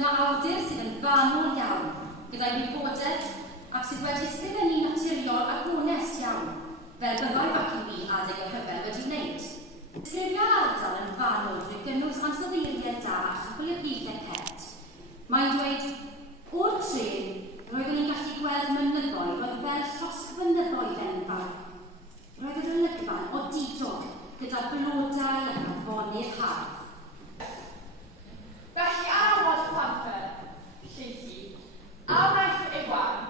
Dyma awdur sydd yn fanwl iawn, gyda'i wybodaeth ac sydd wedi ysgrifennu naturiol a gonest iawn, fel byddai fac i mi adeg y rhyfel wedi wneud. Ysgrifio'r ardal yn fanwl drwy gynnwys ansoddeiriau da a chapelyddiaethau het. Mae'n dweud, o'r tren, roeddwn ni'n gallu gweld mynyddoedd oedd fel llosgfynyddoedd enfawr. Roedd yr olygfan o didog gyda blodau ac afonydd hardd. Felly ar awod panther, lleithi, a wnaeth Iwan,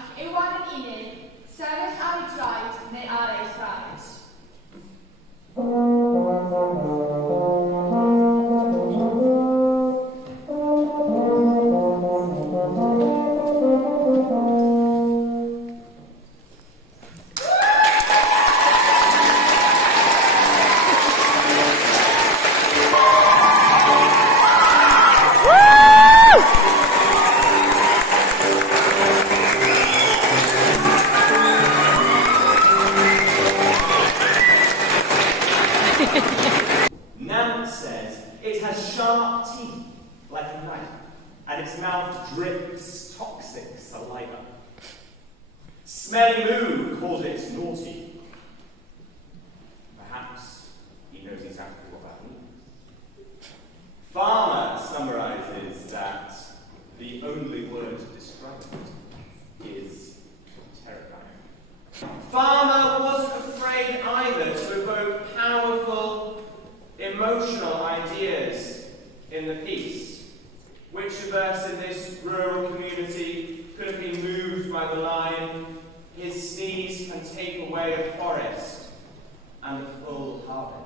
ac Iwan yn unig, sefyll ar ei draed neu ar ei thraed. Sharp teeth like a knife, and its mouth drips toxic saliva. Smelly Moo called it naughty. Perhaps he knows exactly what that means. Farmer summarizes that the only word to describe it is terrifying. Farmer wasn't afraid either to evoke powerful, emotional ideas in the piece. Which of us in this rural community could have been moved by the line, his sneeze can take away a forest and a full harvest?